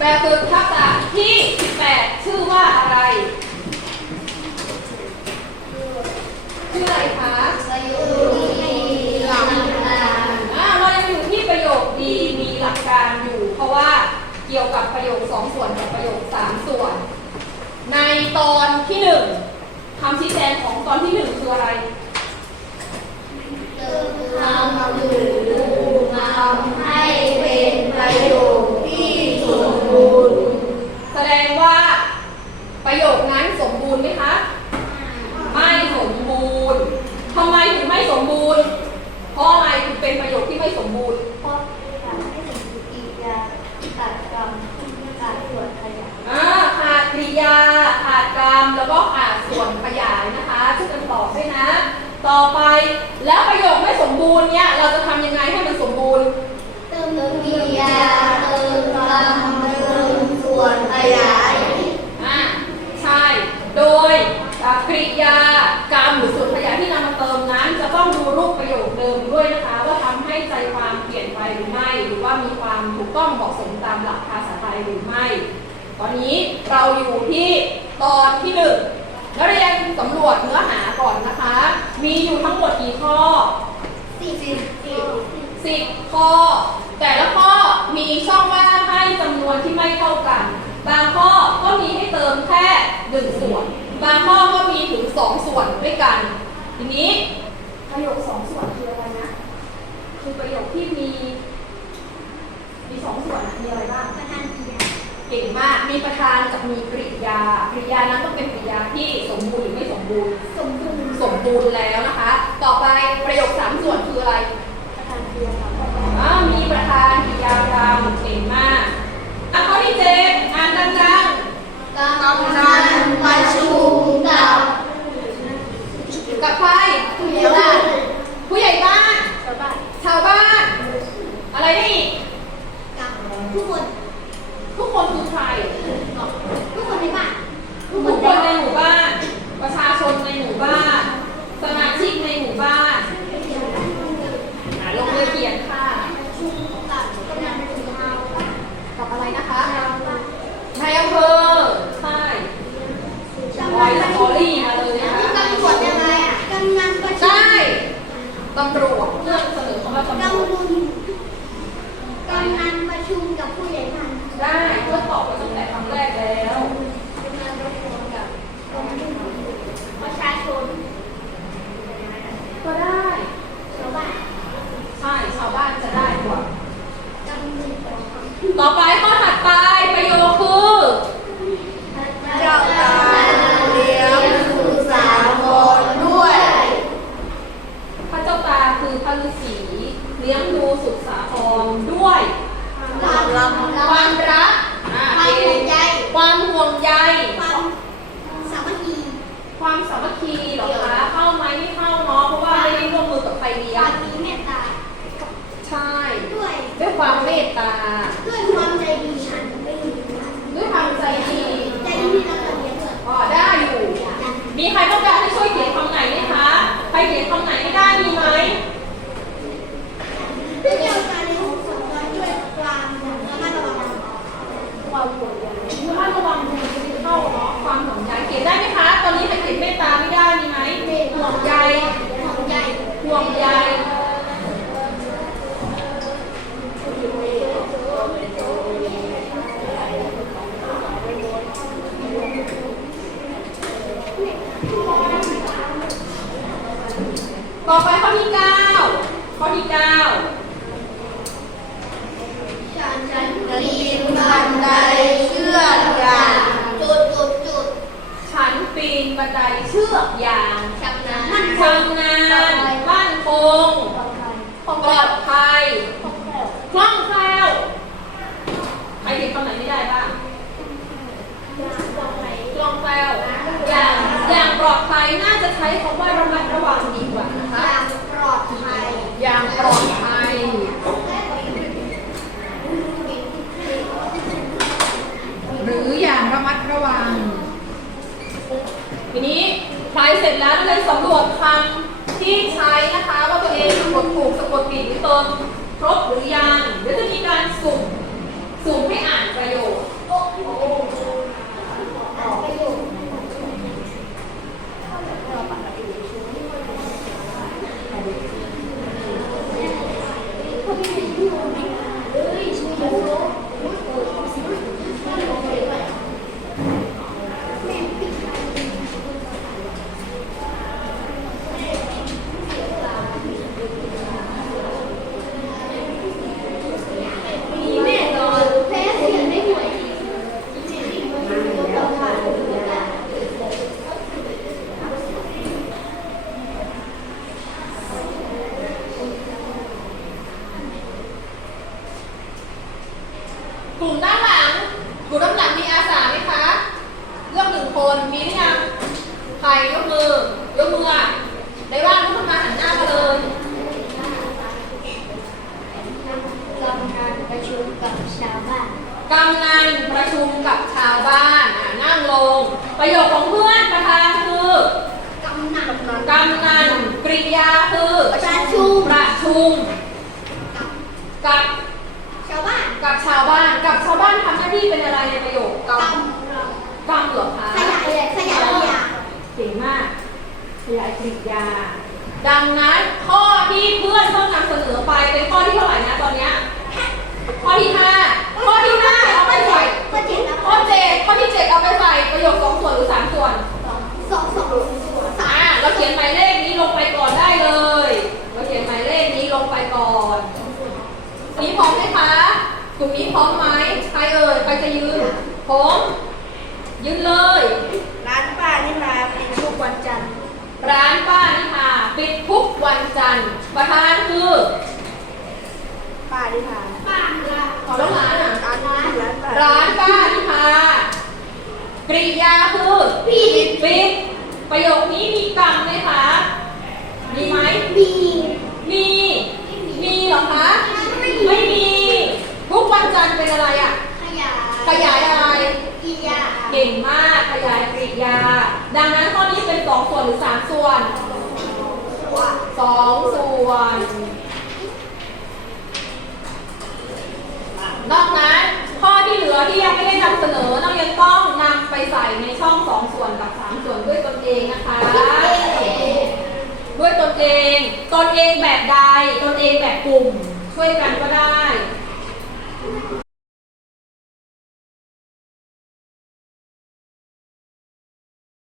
แบบฝึกทักษะที่ 18 ชื่อว่าอะไร ชื่ออะไรคะประโยชน์ที่หลังการอ่าเรายังอยู่ที่ประโยคดีมีหลักการอยู่ เพราะว่าเกี่ยวกับประโยค 2 ส่วนกับประโยค 3 ส่วน ในตอนที่ 1คำชี้แจงของตอนที่ 1 คืออะไร เติมคำอยู่มาทำให้เป็นประโยชน์ที่สมบูรณ์ แสดงว่าประโยคนั้นสมบูรณ์ไหมคะ ไม่สมบูรณ์ทำไมถึงไม่สมบูรณ์ เพราะอะไรถึงเป็นประโยคที่ไม่สมบูรณ์ เพราะทำให้สมบูรณ์อีกอย่างตัดกรรมการตรวจขยะ อ่าขาดกริยา ขาดกรรม แล้วก็ขาดส่วนขยายนะคะช่วยกันตอบด้วยนะ ต่อไป แล้วประโยคไม่สม บูรณ์เนี่ยเราจะทำยังไงให้มันสมบูรณ์เติมกริยาเติมคำเติมส่วนขยายอ่าใช่ โดยอ่ากริยากรรมหรือส่วนขยายที่นำมาเติมนั้น จะต้องดูรูปประโยคเดิมด้วยนะคะ ว่าทำให้ใจความเปลี่ยนไปหรือไม่ หรือว่ามีความถูกต้องเหมาะสมตามหลักภาษาไทยหรือไม่ ตอนนี้เราอยู่ที่ตอนที่หนึ่งนักเรียนสำรวจเนื้อหาก่อนนะคะ มีอยู่ทั้งหมดกี่ข้อ สิบสิบสิบสิบข้อ แต่ละข้อมีช่องว่างให้จำนวนที่ไม่เท่ากัน บางข้อก็มีให้เติมแค่หนึ่งส่วน บางข้อก็มีถึงสองส่วนด้วยกัน ทีนี้ประโยคสองส่วนคืออะไรนะ คือประโยคที่มี มีสองส่วนอะมีอะไรบ้างประธานกิยาเก่งมาก มีประธานกับมีกริยา กริยานั้นต้องเป็นกริยาที่สมบูรณ์หรือไม่สมบูรณ์ สมบูรณ์ สมบูรณ์แล้วนะคะ ต่อไปประโยคสามส่วนคืออะไร ประธานกิยา อ่ามีประธานกิยารามเก่งมากอะข้อที่เจ็ดอ่านดัง กำนันประชุมกับ ๆ กับใคร ผู้ใหญ่บ้าน ผู้ใหญ่บ้าน ชาวบ้าน ชาวบ้าน อะไรได้อีก กับทุกคน ทุกคนคือใคร ทุกคนในบ้าน ทุกคนในหมู่บ้าน ประชาชนในหมู่บ้าน สมาชิกในหมู่บ้านอะลงมือเขียนค่ะ ชุมกับกำนันประชุมชาวบ้าน กับอะไรนะคะ ชาวบ้าน นายอำเภอ ใช่ ชาว ไว บ้าน สตอรี่มาเลยนะคะ ตำรวจยังไงอะกำนันประชุม ใช่ ตำรวจเลือกเสนอคำว่าตำร กำ วจ นันกำนันประชุมกับผู้ใหญ่บ้าน ได้เพื่อตอบไปตั้งแต่คำแรกแล้ว กำนันประชุมกับประชาชน ก็ได้ ชาวบ้าน ใช่ชาวบ้านจะได้กว่า กำนันประชุม ต่อไปข้อถัดไปประโยคคือ เจ้าตาเลี้ยงสุสานคนด้วย พระเจ้าตาคือพระฤาษี เห่วงใยต่อไปข้อที่เก้าข้อที่เก้าฉันฉันปีนบันไดเชือกยางจุดจุดจุดฉันปีนบันไดเชือกยาง ชำนาญมั่นคง ชำนาญมั่นคง ปลอดภัย คล่องแคล่ว ใครเขียนคำไหนไม่ได้บ้าง คล่องแคล่ว อย่าง อย่างปลอดภัยน่าจะใช้คำว่า ระมัดระวังดีกว่านะคะอย่างปลอดภัยอย่างปลอดภัยหรืออย่างระมัดระวัง ทีนี้ใครเสร็จแล้วเรียสำรวจคำที่ใช้นะคะ ว่าตัวเองสะกดถูกสะกดผิดหรือเติมครบหรือยังเดี๋ยวจะมีการสุ่มสุ่มให้อ่าน ยกมือได้ว่าลุกขึ้นมาหันหน้ามาเลยกำนันประชุมกับชาวบ้านกำนันประชุมกับชาวบ้านนั่งลง ประโยคของเพื่อนประธานคือกำนันกำนันกริยาคือประชุมประชุมกับชาวบ้านกับชาวบ้านกับชาวบ้านทำหน้าที่เป็นอะไรในประโยค ยายกริยา ดังนั้นข้อที่เพื่อนเพิ่งนำเสนอไปเป็นข้อที่เท่าไหร่นะตอนเนี้ยข้อที่ห้าข้อที่ห้าเอาไปใส่ข้อเจ็ดนะข้อเจ็ดข้อที่เจ็ดเอาไปใส่ประโยคสองส่วนหรือสามส่วนสองสองสาอ่ามเราเขียนหมายเลขนี้ลงไปก่อนได้เลยเราเขียนหมายเลขนี้ลงไปก่อนนี้พร้อมไหมคะกลุ่มนี้พร้อมไหมใครเอ่ยใครจะยืนพร้อมยืนเลย ร้านป้านี่มาเป็นทุกวันจันทร์ ร้านป้านิพาปิดทุกวันจันทร์ ประธานคือป้านี่มาป้านี่มาขอร้องร้านอะร้านร้านป้าร้านป้านิพากริยาคือปิดปิดประโยคนี้มีกรรมไหมคะ มีไหมมีมี มีเหรอคะ ไม่มี ทุกวันจันทร์เป็นอะไรอะ ขยาย ขยายอะไรกิยา เก่งมาก ขยายกริยา ดังนั้นข้อนี้เป็นสองส่วนหรือสามส่วน สองส่วนนอกนั้นข้อที่เหลือที่ยังไม่ได้นำเสนอนักเรียนต้องนำไปใส่ในช่องสองส่วนกับสามส่วนด้วยตนเองนะคะ ด้วยตนเอง ตนเองแบบใด ตนเองแบบกลุ่ม ช่วยกันก็ได้